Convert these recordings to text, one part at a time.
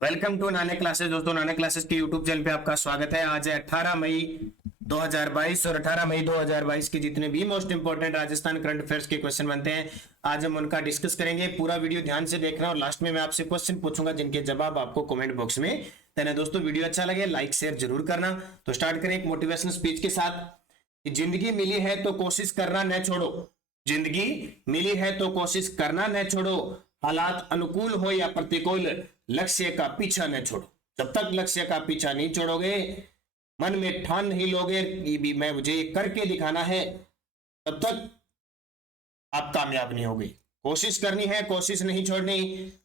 Welcome to नाने classes. दोस्तों, नाने क्लासेस के यूट्यूब चैनल पे आपका स्वागत है। आज है 18 मई 2022 और 18 मई 2022 के जितने भी most important Rajasthan current affairs के क्वेश्चन बनते हैं, आज हम उनका डिस्कस करेंगे। पूरा वीडियो ध्यान से देखना और लास्ट में मैं आपसे क्वेश्चन पूछूंगा जिनके जवाब आपको कमेंट बॉक्स में देना। दोस्तों, वीडियो अच्छा लगे लाइक शेयर जरूर करना। तो स्टार्ट करें एक मोटिवेशनल स्पीच के साथ कि जिंदगी मिली है तो कोशिश करना न छोड़ो। जिंदगी मिली है तो कोशिश करना न छोड़ो। हालात अनुकूल हो या प्रतिकूल, लक्ष्य का पीछा न छोड़ो। जब तक लक्ष्य का पीछा नहीं छोड़ोगे, मन में ठान नहीं लोगे कि भी मैं मुझे ये करके दिखाना है, तब तक आप कामयाब नहीं होगे। कोशिश करनी है, कोशिश नहीं छोड़नी,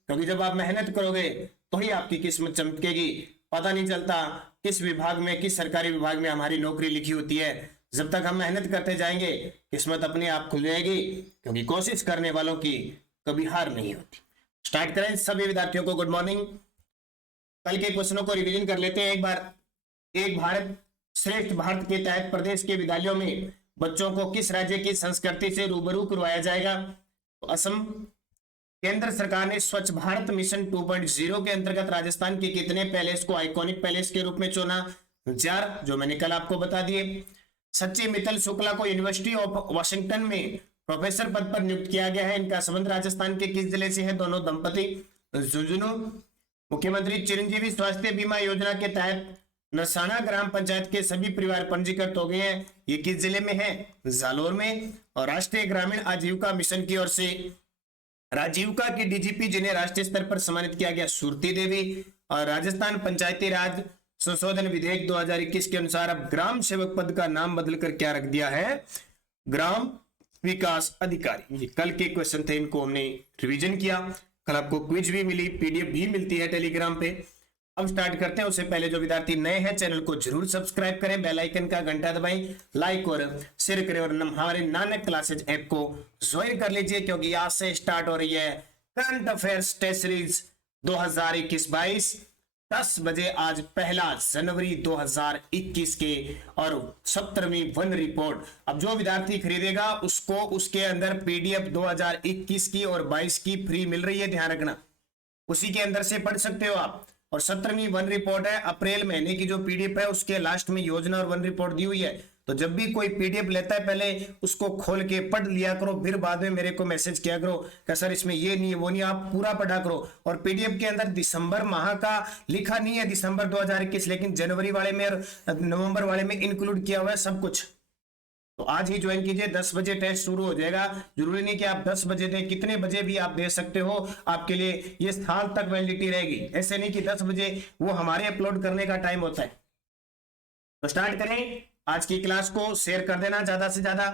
क्योंकि जब आप मेहनत करोगे तो ही आपकी किस्मत चमकेगी। पता नहीं चलता किस विभाग में, किस सरकारी विभाग में हमारी नौकरी लिखी होती है। जब तक हम मेहनत करते जाएंगे, किस्मत अपने आप खुल जाएगी, क्योंकि कोशिश करने वालों की कभी हार नहीं होती। स्टार्ट करें। सभी विद्यार्थियों को गुड मॉर्निंग। कल के क्वेश्चनों को रिवीजन कर लेते हैं एक बार। एक भारत श्रेष्ठ भारत के तहत प्रदेश के विद्यालयों में बच्चों को किस राज्य की संस्कृति से रूबरू करवाया जाएगा? तो असम। केंद्र सरकार ने स्वच्छ भारत मिशन 2.0 के अंतर्गत राजस्थान के कितने पैलेस को आइकॉनिक पैलेस के रूप में चुना? 4, जो मैंने कल आपको बता दिए। सच्ची मित्तल शुक्ला को यूनिवर्सिटी ऑफ वाशिंगटन में प्रोफेसर पद पर नियुक्त किया गया है। इनका संबंध राजस्थान के किस जिले से है? दोनों दंपति झुंझुनू। मुख्यमंत्री चिरंजीवी स्वास्थ्य बीमा योजना के तहत नरसाना ग्राम पंचायत के सभी परिवार पंजीकृत हो गए हैं। ये किस जिले में है? जालोर में। और राष्ट्रीय ग्रामीण आजीविका मिशन की ओर से राजीविका की डीजीपी जिन्हें राष्ट्रीय स्तर पर सम्मानित किया गया, सुरती देवी। और राजस्थान पंचायती राज संशोधन विधेयक 2021 के अनुसार अब ग्राम सेवक पद का नाम बदलकर क्या रख दिया है? ग्राम विकास अधिकारी। ये कल के क्वेश्चन थे, इनको हमने रिवीजन किया। कल आपको क्विज भी मिली, पीडीएफ भी मिलती है टेलीग्राम पे। अब स्टार्ट करते हैं। उससे पहले जो विद्यार्थी नए हैं, चैनल को जरूर सब्सक्राइब करें, बेल आइकन का घंटा दबाएं, लाइक और शेयर करें और हमारे नानक क्लासेज ऐप को ज्वाइन कर लीजिए, क्योंकि आज से स्टार्ट हो रही है करंट अफेयर्स टेस्ट सीरीज 2021-22। 10 बजे आज 1 जनवरी 2021 के और 17वीं वन रिपोर्ट। अब जो विद्यार्थी खरीदेगा उसको उसके अंदर पीडीएफ 2021 की और 22 की फ्री मिल रही है, ध्यान रखना। उसी के अंदर से पढ़ सकते हो आप। और 17वीं वन रिपोर्ट है, अप्रैल महीने की जो पीडीएफ है उसके लास्ट में योजना और वन रिपोर्ट दी हुई है। तो जब भी कोई पीडीएफ लेता है, पहले उसको खोल के पढ़ लिया करो, फिर बाद में मेरे को मैसेज किया करो कि सर इसमें ये नहीं है वो नहीं, आप पूरा पढ़ा करो। और पीडीएफ के अंदर दिसंबर माह का लिखा नहीं है, दिसंबर 2021, लेकिन जनवरी वाले में और नवंबर वाले में इंक्लूड किया हुआ है सब कुछ। तो आज ही ज्वाइन कीजिए, 10 बजे टेस्ट शुरू हो जाएगा। जरूरी नहीं कि आप 10 बजे दें, कितने बजे भी आप दे सकते हो, आपके लिए ये साल तक वैलिडिटी रहेगी। ऐसे नहीं कि 10 बजे वो हमारे अपलोड करने का टाइम होता है। तो स्टार्ट करें आज की क्लास को, शेयर कर देना ज्यादा से ज्यादा।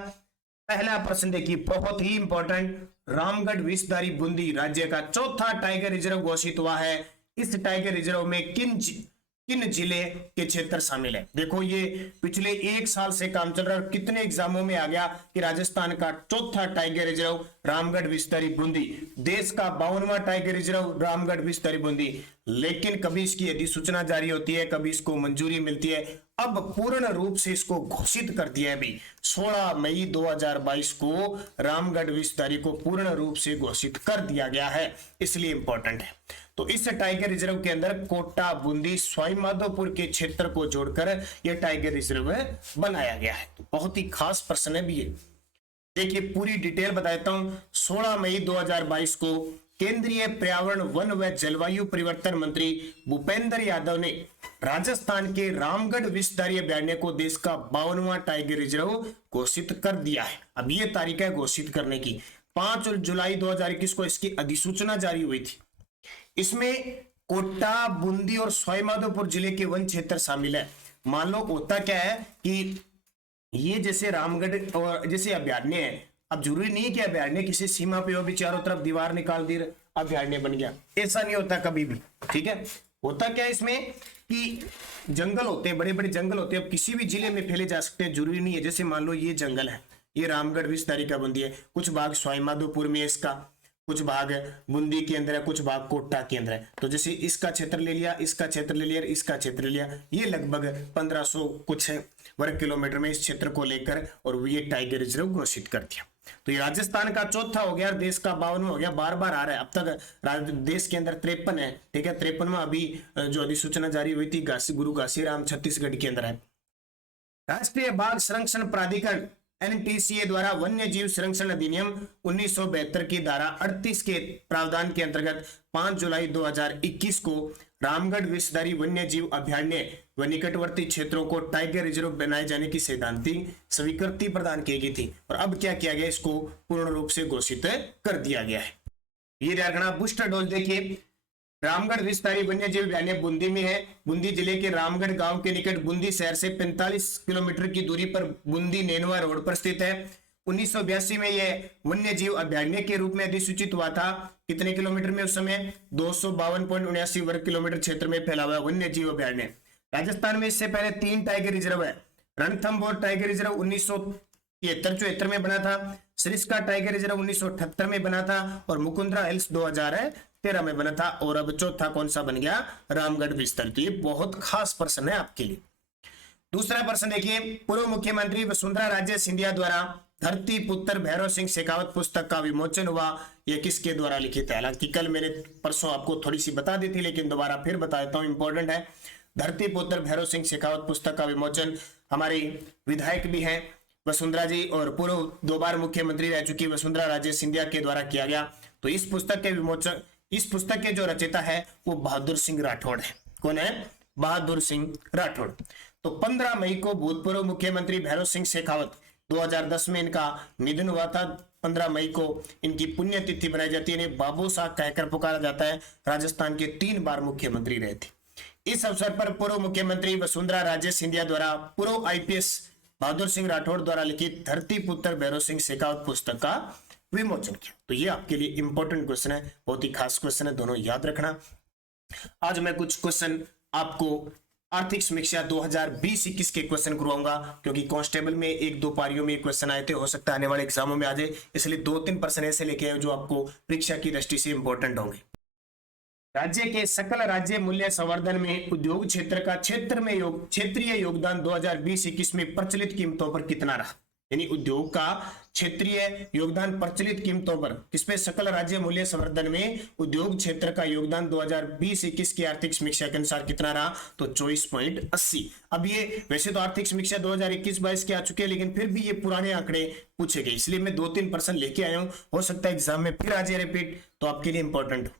पहला प्रश्न देखिए, बहुत ही इंपॉर्टेंट। रामगढ़ विषधारी बूंदी राज्य का चौथा टाइगर रिजर्व घोषित हुआ है। इस टाइगर रिजर्व में किन जिले के क्षेत्र शामिल है? देखो, ये पिछले 1 साल से काम चल रहा है। कितने एग्जामों में आ गया कि राजस्थान का चौथा टाइगर रिजर्व रामगढ़ विषधारी बूंदी, देश का 52वां टाइगर रिजर्व रामगढ़ विषधारी बूंदी। लेकिन कभी इसकी अधिसूचना जारी होती है, कभी इसको मंजूरी मिलती है। अब पूर्ण रूप से इसको घोषित कर दिया है अभी 16 मई 2022 को रामगढ़ विषधारी को पूर्ण रूप से घोषित कर दिया गया है, इसलिए इंपॉर्टेंट है। तो इस टाइगर रिजर्व के अंदर कोटा, बूंदी, सवाईमाधोपुर के क्षेत्र को जोड़कर यह टाइगर रिजर्व बनाया गया है। तो बहुत ही खास प्रश्न है भी ये। देखिए, पूरी डिटेल बता देता हूं। 16 मई 2022 को केंद्रीय पर्यावरण, वन व जलवायु परिवर्तन मंत्री भूपेंद्र यादव ने राजस्थान के रामगढ़ विषधारी अभयारण्य को देश का 52वां टाइगर रिजर्व घोषित कर दिया है। अब ये तारीख है घोषित करने की, 5 जुलाई 2021 को इसकी अधिसूचना जारी हुई थी। इसमें कोटा, बूंदी और सवाईमाधोपुर जिले के वन क्षेत्र शामिल है। मान लो होता क्या है कि ये जैसे रामगढ़ और जैसे अभयारण्य है, अब जरूरी नहीं है कि अभयारण्य किसी सीमा पे हो, भी चारों तरफ दीवार निकाल दी अभयारण्य बन गया, ऐसा नहीं होता कभी भी। ठीक है, होता क्या है इसमें कि जंगल होते हैं, बड़े बड़े जंगल होते हैं। अब किसी भी जिले में फैले जा सकते हैं, जरूरी नहीं है। जैसे मान लो ये जंगल है, ये रामगढ़ विषधारी का बूंदी है, कुछ भाग सवाईमाधोपुर में है इसका, कुछ भाग बूंदी के अंदर है, कुछ भाग कोटा के अंदर है। तो जैसे इसका क्षेत्र ले लिया, इसका क्षेत्र ले लिया, इसका क्षेत्र ले लिया, ये लगभग 1500 कुछ वर्ग किलोमीटर में इस क्षेत्र को लेकर और ये टाइगर रिजर्व घोषित कर दिया। तो ये राजस्थान का चौथा हो गया, देश का 52वां हो गया। बार बार आ रहा है, अब तक देश के अंदर 53 है, ठीक है। 53 में अभी जो अधिसूचना जारी हुई थी गुरु घासीराम छत्तीसगढ़ के अंदर है। राष्ट्रीय बाघ संरक्षण प्राधिकरण एनटीसीए द्वारा वन्य जीव संरक्षण अधिनियम 1972 की धारा 38 के प्रावधान के अंतर्गत 5 जुलाई 2021 को रामगढ़ विषधारी वन्य जीव अभयारण्य व निकटवर्ती क्षेत्रों को टाइगर रिजर्व बनाए जाने की सैद्धांतिक स्वीकृति प्रदान की गई थी। और अब क्या किया गया, इसको पूर्ण रूप से घोषित कर दिया गया है। ये रखना। बूस्टर डोज देखिए, रामगढ़ विषधारी वन्य जीव अभयारण्य बूंदी में है। बूंदी जिले के रामगढ़ गांव के निकट बूंदी शहर से 45 किलोमीटर की दूरी पर बूंदी नेनवा रोड पर स्थित है। 1982 में यह वन्य जीव अभयारण्य के रूप में अधिसूचित हुआ था। कितने किलोमीटर में उस समय? 252.79 वर्ग किलोमीटर क्षेत्र में फैला हुआ वन्य जीव अभयारण्य। राजस्थान में इससे पहले 3 टाइगर रिजर्व है। रणथंभौर टाइगर रिजर्व 1973-74 में बना था। सरिस्का टाइगर रिजर्व 1978 में बना था और मुकुंदरा हिल्स 2013 में बना था। और अब चौथा कौन सा बन गया? रामगढ़ विस्तार। तो ये बहुत खास प्रश्न है आपके लिए। दूसरा प्रश्न देखिए, पूर्व मुख्यमंत्री वसुंधरा राजे सिंधिया द्वारा धरती पुत्र भैरव सिंह शेखावत पुस्तक का विमोचन हुआ, यह किसके द्वारा लिखित है? हालांकि कल मैंने परसों आपको थोड़ी सी बता दी थी, लेकिन दोबारा फिर बता देता हूं, इंपॉर्टेंट है। धरती पुत्र भैरव सिंह शेखावत पुस्तक का विमोचन हमारी विधायक भी है वसुंधरा जी और पूर्व 2 बार मुख्यमंत्री रह चुकी वसुंधरा राजे सिंधिया के द्वारा किया गया। तो इस पुस्तक के विमोचन, इस पुस्तक के जो रचयिता है वो बहादुर सिंह राठौड़ है। कौन है? बहादुर सिंह राठौड़। तो 15 मई को भूतपूर्व मुख्यमंत्री भैरव सिंह शेखावत 2010 में इनका निधन हुआ था। 15 मई को इनकी पुण्यतिथि बनाई जाती है। इन्हें बाबू साहब कहकर पुकारा जाता है। राजस्थान के 3 बार मुख्यमंत्री रहे थे। इस अवसर पर पूर्व मुख्यमंत्री वसुंधरा राजे सिंधिया द्वारा पूर्व आईपीएस बहादुर सिंह राठौड़ द्वारा लिखित धरती पुत्र भैरव सिंह शेखावत पुस्तक का विमोचन किया। तो ये आपके लिए इंपॉर्टेंट क्वेश्चन है, बहुत ही खास क्वेश्चन है, दोनों याद रखना। आज मैं कुछ क्वेश्चन आपको आर्थिक समीक्षा 2020-21 के क्वेश्चन करवाऊंगा, क्योंकि कांस्टेबल में 1-2 पारियों में क्वेश्चन आए थे, हो सकता है आने वाले एग्जामों में आ जाए, इसलिए 2-3 प्रश्न ऐसे लेके आए जो आपको परीक्षा की दृष्टि से इंपॉर्टेंट होंगे। राज्य के सकल राज्य मूल्य संवर्धन में उद्योग क्षेत्र का क्षेत्रीय योगदान 2020-21 में प्रचलित कीमतों पर कितना रहा? यानी उद्योग का क्षेत्रीय योगदान प्रचलित कीमतों पर किसपे? सकल राज्य मूल्य संवर्धन में उद्योग क्षेत्र का योगदान 2020-21 की आर्थिक समीक्षा के अनुसार कितना रहा? तो 24.80। अब ये वैसे तो आर्थिक समीक्षा 2021-22 की आ चुकी है, लेकिन फिर भी ये पुराने आंकड़े पूछे गए, इसलिए मैं 2-3 प्रश्न लेके आया हूं। हो सकता है एग्जाम में फिर आ जाए रिपीट, तो आपके लिए इंपॉर्टेंट हो।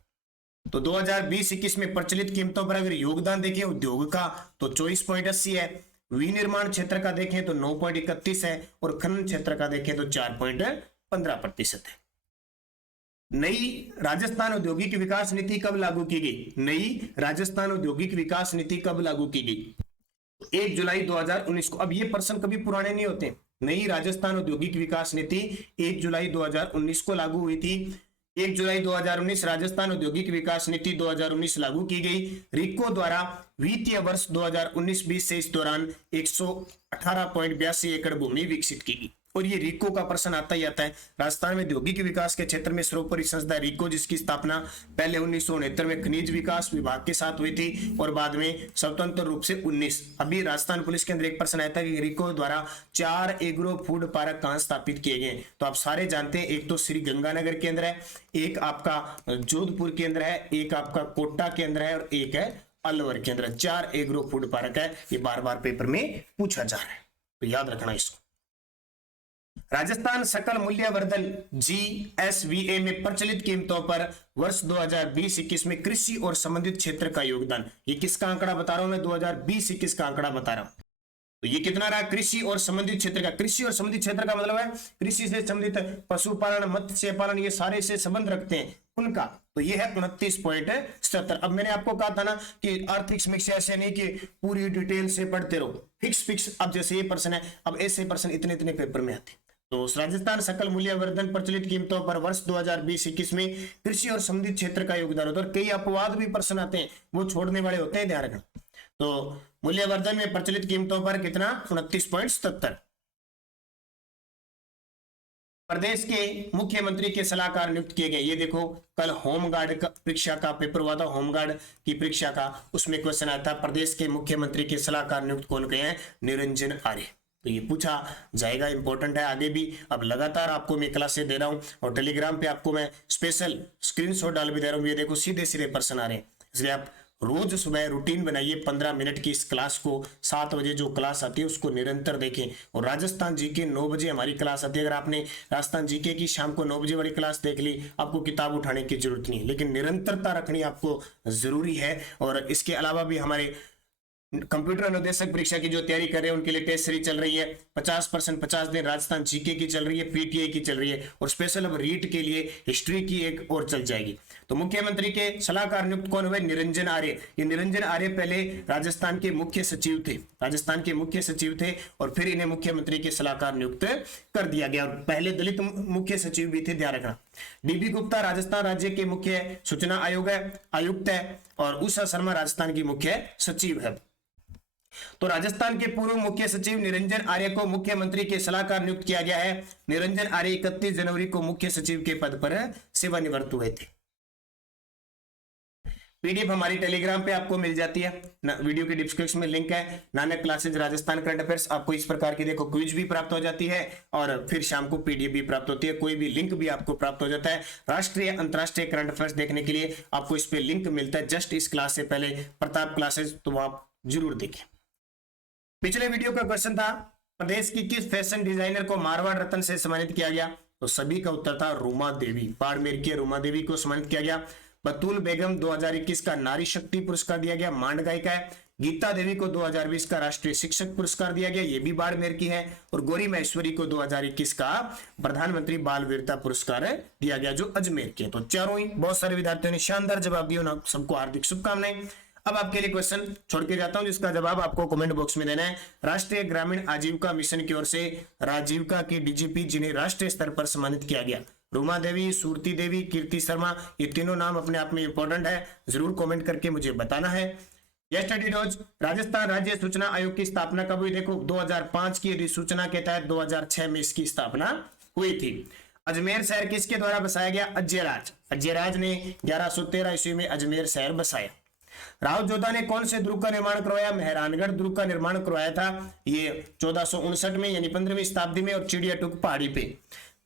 तो 2020-21 में प्रचलित कीमतों पर अगर योगदान देखें उद्योग का तो 24.80 है। विनिर्माण क्षेत्र का देखें तो 9.31 है और खनन क्षेत्र का देखें तो 4.15% है। नई राजस्थान औद्योगिक विकास नीति कब लागू की गई? नई राजस्थान औद्योगिक विकास नीति कब लागू की गई? 1 जुलाई 2019 को। अब ये प्रश्न कभी पुराने नहीं होते। नई राजस्थान औद्योगिक विकास नीति 1 जुलाई 2019 को लागू हुई थी। 1 जुलाई 2019 राजस्थान औद्योगिक विकास नीति 2019 लागू की गई। रिको द्वारा वित्तीय वर्ष 2019-20 से इस दौरान 118.82 एकड़ भूमि विकसित की गई। और ये रिको का प्रश्न आता ही आता है। राजस्थान में औद्योगिक विकास के क्षेत्र में सर्वोपरि संस्था रिको, जिसकी स्थापना पहले 1969 में खनिज विकास विभाग के साथ हुई थी और बाद में स्वतंत्र रूप से 19। अभी राजस्थान पुलिस के अंदर एक प्रश्न आया था कि रिको द्वारा 4 एग्रो फूड पार्क कहां स्थापित किए गए? तो आप सारे जानते हैं, एक तो श्री गंगानगर के अंदर है, एक आपका जोधपुर के अंदर है, एक आपका कोटा के अंदर है और एक है अलवर के अंदर। 4 एग्रो फूड पार्क है। ये बार बार पेपर में पूछा जा रहा है, तो याद रखना इसको। राजस्थान सकल मूल्यवर्धन GSVA में प्रचलित कीमतों पर वर्ष 2020-21 में कृषि और संबंधित क्षेत्र का योगदान। ये किसका आंकड़ा बता रहा हूं मैं? 2020-21 का आंकड़ा बता रहा हूं। तो ये कितना रहा? कृषि और संबंधित क्षेत्र का। कृषि और संबंधित क्षेत्र का मतलब है कृषि से संबंधित पशुपालन, मत्स्य पालन, ये सारे से संबंध रखते हैं उनका। तो ये है 29.77। अब मैंने आपको कहा था ना कि आर्थिक समीक्षा ऐसे नहीं कि पूरी डिटेल से पढ़ते रहो, फिक्स। अब जैसे ये प्रश्न है, अब ऐसे प्रश्न इतने पेपर में आते। तो राजस्थान सकल मूल्यवर्धन प्रचलित कीमतों पर वर्ष 2020-21 में कृषि और संबंधित क्षेत्र का योगदान होता है। और कई अपवाद भी प्रश्न आते हैं, वो छोड़ने वाले होते हैं, ध्यान रखना। तो मूल्यवर्धन में प्रचलित कीमतों पर कितना? 29.77। प्रदेश के मुख्यमंत्री के सलाहकार नियुक्त किए गए। ये देखो कल होमगार्ड का परीक्षा का पेपर हुआ था, होमगार्ड की परीक्षा का, उसमें क्वेश्चन आया था प्रदेश के मुख्यमंत्री के सलाहकार नियुक्त कौन गए हैं? निरंजन आर्य। तो ये पूछा जाएगा, इंपॉर्टेंट है आगे भी। अब लगातार आपको मैं क्लासेस दे रहा हूं और टेलीग्राम पे आपको मैं स्पेशल स्क्रीनशॉट डाल भी दे रहा हूं। ये देखो सीधे सीधे प्रश्न आ रहे हैं, इसलिए आप रोज सुबह रूटीन बनाइए 15 मिनट की इस क्लास को। 7 बजे जो क्लास आती है उसको निरंतर देखें। और राजस्थान जीके 9 बजे हमारी क्लास आती है। अगर आपने राजस्थान जीके की शाम को 9 बजे वाली क्लास देख ली, आपको किताब उठाने की जरूरत नहीं है, लेकिन निरंतरता रखनी आपको जरूरी है। और इसके अलावा भी हमारे कंप्यूटर अनुदेशक परीक्षा की जो तैयारी कर रहे हैं उनके लिए टेस्ट सीरीज चल रही है। 50% 50 दिन राजस्थान जीके की चल रही है, पीटीए की चल रही है, और स्पेशल अब रीट के लिए हिस्ट्री की एक और चल जाएगी। तो मुख्यमंत्री के सलाहकार नियुक्त कौन हुए? निरंजन आर्य। ये निरंजन आर्य पहले राजस्थान के मुख्य सचिव थे, राजस्थान के मुख्य सचिव थे, और फिर इन्हें मुख्यमंत्री के सलाहकार नियुक्त कर दिया गया। और पहले दलित मुख्य सचिव भी थे, ध्यान रखना। डीबी गुप्ता राजस्थान राज्य के मुख्य सूचना आयुक्त है, और उषा शर्मा राजस्थान की मुख्य सचिव है। तो राजस्थान के पूर्व मुख्य सचिव निरंजन आर्य को मुख्यमंत्री के सलाहकार नियुक्त किया गया है। निरंजन आर्य 31 जनवरी को मुख्य सचिव के पद पर सेवानिवृत्त हुए थे। पीडीएफ हमारी टेलीग्राम पे आपको मिल जाती है, वीडियो के डिस्क्रिप्शन में लिंक है। Nanak classes Rajasthan current affairs, आपको इस प्रकार की देखो क्विज भी प्राप्त हो जाती है, और फिर शाम को पीडीएफ भी प्राप्त होती है। कोई भी लिंक भी आपको प्राप्त हो जाता है। राष्ट्रीय अंतरराष्ट्रीय करंट अफेयर्स देखने के लिए आपको इस पे लिंक मिलता है जस्ट इस क्लास से पहले, प्रताप क्लासेज, तो आप जरूर देखें। पिछले वीडियो का क्वेश्चन था प्रदेश की किस फैशन डिजाइनर को मारवाड़ रत्न से सम्मानित किया गया? तो सभी का उत्तर था रूमा देवी। बाड़मेर की रूमा देवी को सम्मानित किया गया। बतूल बेगम 2021 का नारी शक्ति पुरस्कार दिया गया, मांड गायिका है। गीता देवी को 2020 का राष्ट्रीय शिक्षक पुरस्कार दिया गया, ये भी बाड़मेर की है। और गौरी महेश्वरी को 2021 का प्रधानमंत्री बाल वीरता पुरस्कार दिया गया, जो अजमेर के। तो चारों ही बहुत सारे विद्यार्थियों ने शानदार जवाब दिया, सबको हार्दिक शुभकामनाएं। अब आपके लिए क्वेश्चन छोड़ के जाता हूं जिसका जवाब आपको कमेंट बॉक्स में देना है। राष्ट्रीय ग्रामीण आजीविका मिशन की ओर से राजीविका के डीजीपी जिन्हें राष्ट्रीय स्तर पर सम्मानित किया गया? रूमा देवी, सूरती देवी, कीर्ति शर्मा। ये तीनों नाम अपने आप में इंपॉर्टेंट है, जरूर कमेंट करके मुझे बताना है। यस्टरडे डोज राजस्थान राज्य सूचना आयोग की स्थापना कब हुई? देखो 2005 की अधिसूचना के तहत 2006 में इसकी स्थापना हुई थी। अजमेर शहर किसके द्वारा बसाया गया? अजयराज। अजयराज ने 1113 ईस्वी में अजमेर शहर बसाया। राव जोधा ने कौन से दुर्ग का निर्माण करवाया? मेहरानगढ़ दुर्ग का निर्माण करवाया था, ये 1459 में यानी 15वीं शताब्दी में, और चिड़ियाटुक पहाड़ी पे।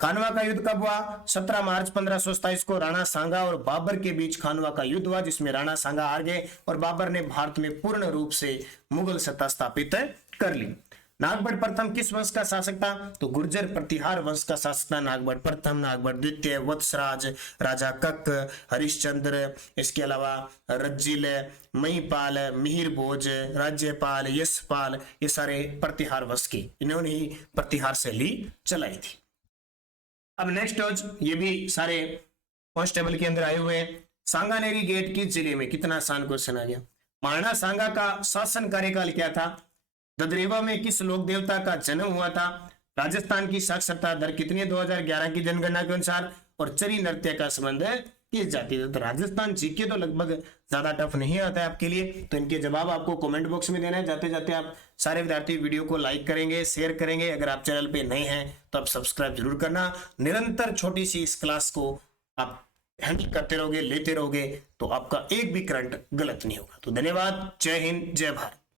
खानवा का युद्ध कब हुआ? 17 मार्च 1527 को राणा सांगा और बाबर के बीच खानवा का युद्ध हुआ, जिसमें राणा सांगा हार गए और बाबर ने भारत में पूर्ण रूप से मुगल सत्ता स्थापित कर ली। नागभट्ट प्रथम किस वंश का शासक था? तो गुर्जर प्रतिहार वंश का शासक था नागभट्ट प्रथम, नागभट्ट द्वितीय, वत्सराज, राजा कक, हरिश्चंद्र, इसके अलावा रज्जिल, महीपाल, मिहिर भोज, राज्यपाल, यशपाल, ये सारे प्रतिहार वंश के, इन्होंने ही प्रतिहार शैली चलाई थी। अब नेक्स्ट ये भी सारे कांस्टेबल के अंदर आए हुए हैं। सांगानेरी गेट किस जिले में? कितना आसान क्वेश्चन आ गया। महाराणा सांगा का शासन कार्यकाल क्या था? ददरेवा में किस लोक देवता का जन्म हुआ था? राजस्थान की साक्षरता दर कितनी है 2011 की जनगणना के अनुसार? और चरी नृत्य का संबंध किस जाति से? तो राजस्थान जीके तो लगभग ज्यादा टफ नहीं आता है आपके लिए, तो इनके जवाब आपको कमेंट बॉक्स में देना है। जाते जाते आप सारे विद्यार्थी वीडियो को लाइक करेंगे, शेयर करेंगे। अगर आप चैनल पे नए हैं तो आप सब्सक्राइब जरूर करना। निरंतर छोटी सी इस क्लास को आप हैंडल करते रहोगे, लेते रहोगे, तो आपका एक भी करंट गलत नहीं होगा। तो धन्यवाद, जय हिंद, जय भारत।